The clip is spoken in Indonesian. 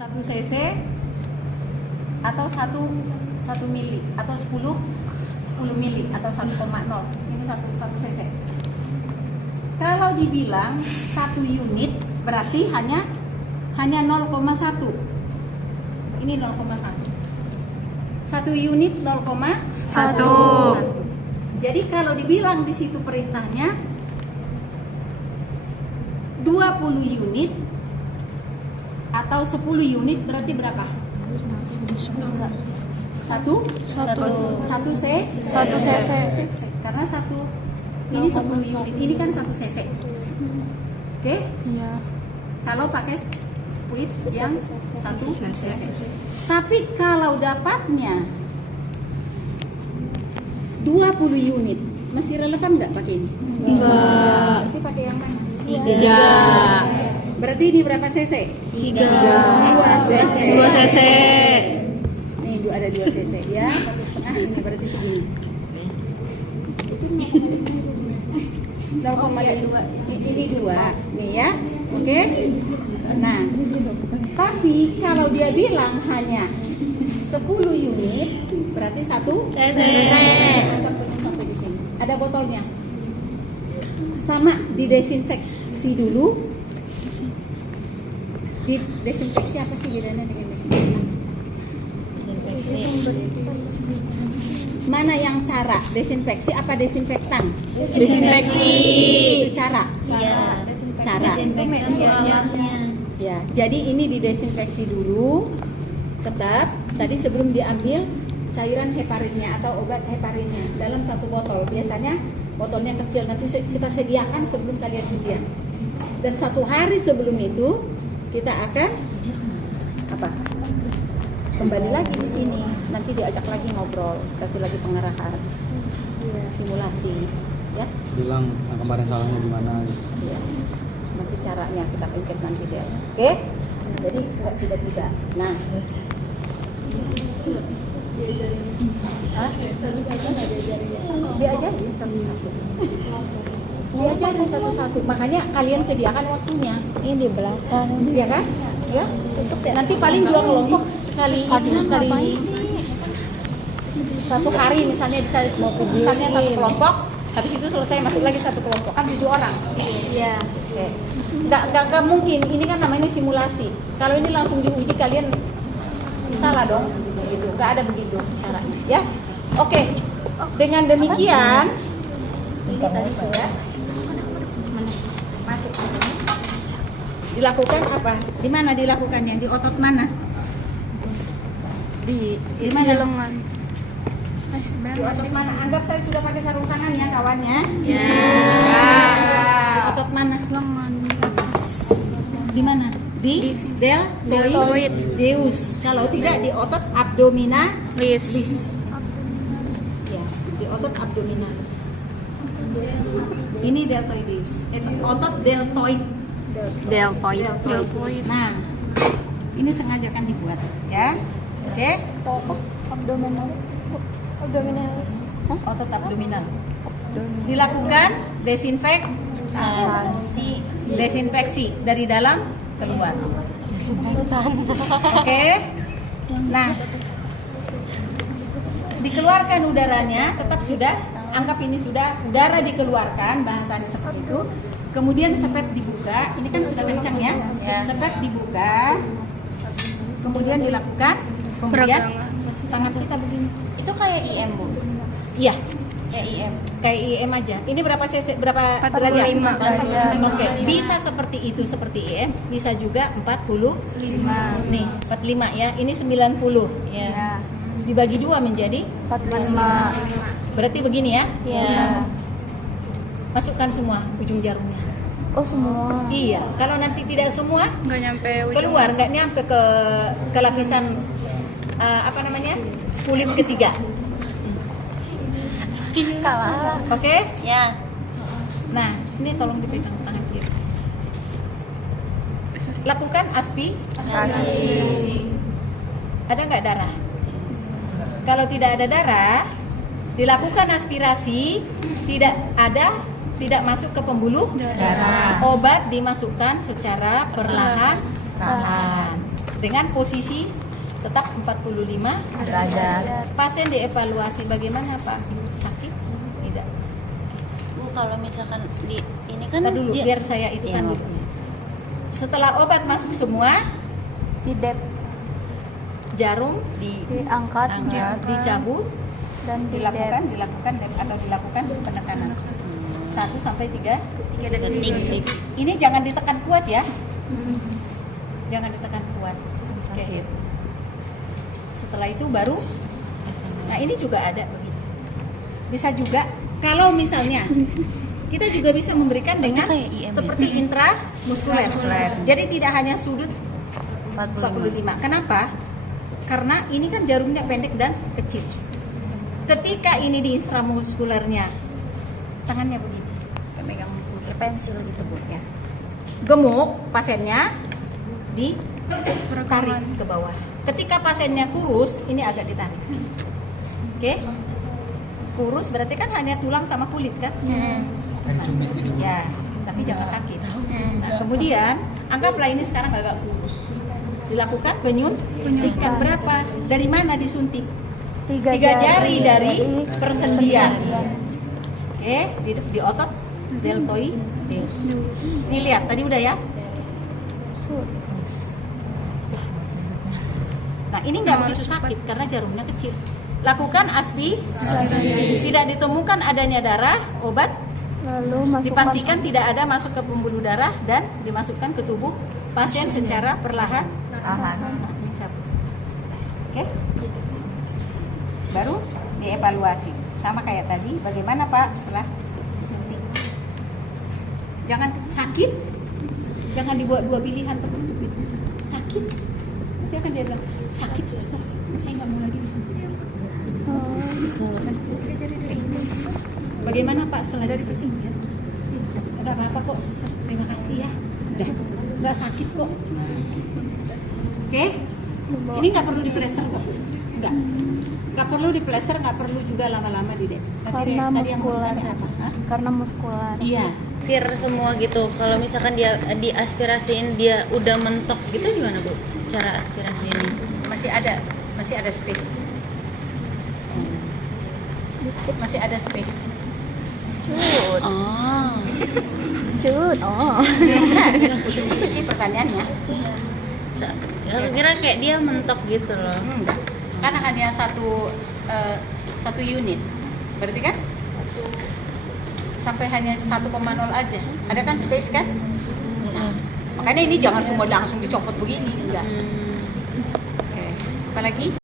1 cc atau 1 mili atau 10 mili atau 1,0. Ini 1 cc. Kalau dibilang 1 unit berarti hanya 0,1. Ini 0,1. 1 unit 0,1. Jadi kalau dibilang di situ perintahnya 20 unit atau 10 unit berarti berapa? 1 cc. Karena ini 10 unit, ini kan 1 cc. Oke? Iya. Kalau pakai speed yang 1 cc. Tapi kalau dapatnya 20 unit, masih relevan nggak pakai ini? Enggak. Berarti pakai yang mana? 3. Berarti ini berapa cc? 3. 2 cc. 2 cc. Nih ada 2 cc ya, 1,5 ini berarti segini. 0,2 ini 2 nih ya, oke? Nah, tapi kalau dia bilang hanya 10 unit berarti 1 cc. Sampai di sini. Ada botolnya. Sama didesinfeksi dulu. Didesinfeksi apa sih bedanya dengan desinfektan? Mana yang cara desinfeksi apa desinfektan? Desinfeksi. Itu cara. Iya. Cara. Ya, jadi ini didesinfeksi dulu. Tetap tadi sebelum diambil cairan heparinnya atau obat heparinnya dalam 1 botol. Biasanya botolnya kecil, nanti kita sediakan sebelum kalian ujian. Dan 1 hari sebelum itu kita akan apa? Kembali lagi di sini. Nanti diajak lagi ngobrol, kasih lagi pengarahan, simulasi, ya. Bilang kemarin salahnya di mana gitu. Ya. Nanti caranya kita pencet nanti deh. Oke? Jadi nggak tiba-tiba. Nah. Hah? Diajarin satu-satu. Diajarin satu-satu. Makanya kalian sediakan waktunya. Ini di belakang. Iya kan? Ya. Nanti paling 2 kelompok sekali. 1 hari misalnya bisa misalnya 1 kelompok. Habis itu selesai masuk lagi 1 kelompok. Kan 7 orang. Iya. Oke. Nggak mungkin. Ini kan namanya simulasi. Kalau ini langsung diuji kalian salah dong. Begitu. Nggak ada begitu caranya. Ya. Oke. Dengan demikian ini tadi sudah masuk ke sini. Dilakukan apa? Di mana dilakukannya? Di otot mana? Di mana? Lengan. Di otot mana? Anggap saya sudah pakai sarung tangan ya kawannya. Ya. Di otot mana? Lengan. Di mana? Di deltoideus. Kalau tidak di otot abdominalis. Ya, di otot abdominalis. Ini deltoideus. Otot deltoid. Deltoid. Nah, ini sengaja kan dibuat, ya. Oke? Abdominalis. Otot abdominal. Dilakukan desinfeksi dari dalam keluar. Oke? Nah, dikeluarkan udaranya, tetap sudah, anggap ini sudah udara dikeluarkan, bahasanya seperti itu. Kemudian sepet dibuka, ini kan sudah kencang ya. Sepet dibuka, kemudian dilakukan pemberian tangan kita begini. Itu kayak IM, Bu. Iya, Kayak IM. kayak IM aja. Ini berapa cc? Berapa 45 derajat? Oke, bisa seperti itu seperti IM, bisa juga 45. Nih, 45 ya. Ini 90. Iya. Dibagi 2 menjadi 45. berarti begini ya. Iya. Masukkan semua ujung jarumnya. Oh, semua. Iya, kalau nanti tidak semua Nggak nyampe keluar, nggak nyampe ke lapisan apa namanya, kulit ketiga. Kalah. Oke? Ya. Nah, ini tolong dipegang tangan kiri. Lakukan aspirasi. Ada nggak darah? Kalau tidak ada darah, dilakukan aspirasi, tidak masuk ke pembuluh darah. Obat dimasukkan secara perlahan-lahan. dengan posisi tetap 45 Derajat. Pasien dievaluasi bagaimana Pak? Sakit? Tidak. Bu, kalau misalkan di ini kan Ntar dulu dia- biar saya itu kan Iya. dulu. Setelah obat masuk semua, Di dep, jarum diangkat, dicabut, dan di dilakukan dep. dilakukan penekanan 1 sampai 3 detik. Ini jangan ditekan kuat ya. Jangan ditekan kuat. Oke. Setelah itu baru, nah ini juga ada begitu. Bisa juga kalau misalnya kita juga bisa memberikan dengan kayak IM. seperti intramuskuler. Jadi tidak hanya sudut 45. Kenapa? Karena ini kan jarumnya pendek dan kecil. Ketika ini di intramuskulernya, tangannya begini, pemegang pensil gitu Bu ya. gemuk, pasiennya ditarik ke bawah. Ketika pasiennya kurus, ini agak ditarik. Oke? Kurus berarti kan hanya tulang sama kulit kan? Kayak dicubit gitu. Ya, tapi jangan sakit. Nah, kemudian anggaplah ini sekarang agak kurus. Dilakukan penyuntikan berapa? Dari mana disuntik? 3 jari dari persendian. Oke, di otot deltoideus. Ini lihat tadi udah ya. Nah, ini nggak begitu sakit karena jarumnya kecil. Lakukan aspirasi. Tidak ditemukan adanya darah, obat Lalu masuk dipastikan tidak ada masuk ke pembuluh darah dan dimasukkan ke tubuh pasien secara perlahan. Nah, ini cabut. Oke? Baru dievaluasi. Sama kayak tadi, bagaimana Pak setelah disuntik? Jangan sakit, jangan dibuat dua pilihan tertutup itu. Sakit, nanti akan dia bilang sakit suster, saya nggak mau lagi disuntik. Bagaimana Pak setelah disuntik? Nggak apa-apa kok suster, terima kasih ya. Nggak sakit kok. Oke? Ini nggak perlu di plester kok. Nggak perlu di plester, nggak perlu juga lama-lama di dep. Karena Tadi yang mau muskular. ditanya apa? Hah? Karena muskular. Iya. Pir semua gitu. Kalau misalkan dia diaspirasiin dia udah mentok gitu gimana Bu? Cara aspirasi ini? Masih ada space. Masih ada space. Cut, Oh. cut. Oh. Itu sih pertanyaannya. Ya, kira kayak dia mentok gitu loh. Enggak. Karena hanya satu unit. Berarti kan? Sampai hanya 1,0 aja. Ada kan space kan? Nah, makanya ini jangan semua langsung dicopot begini, enggak. Oke. Apalagi?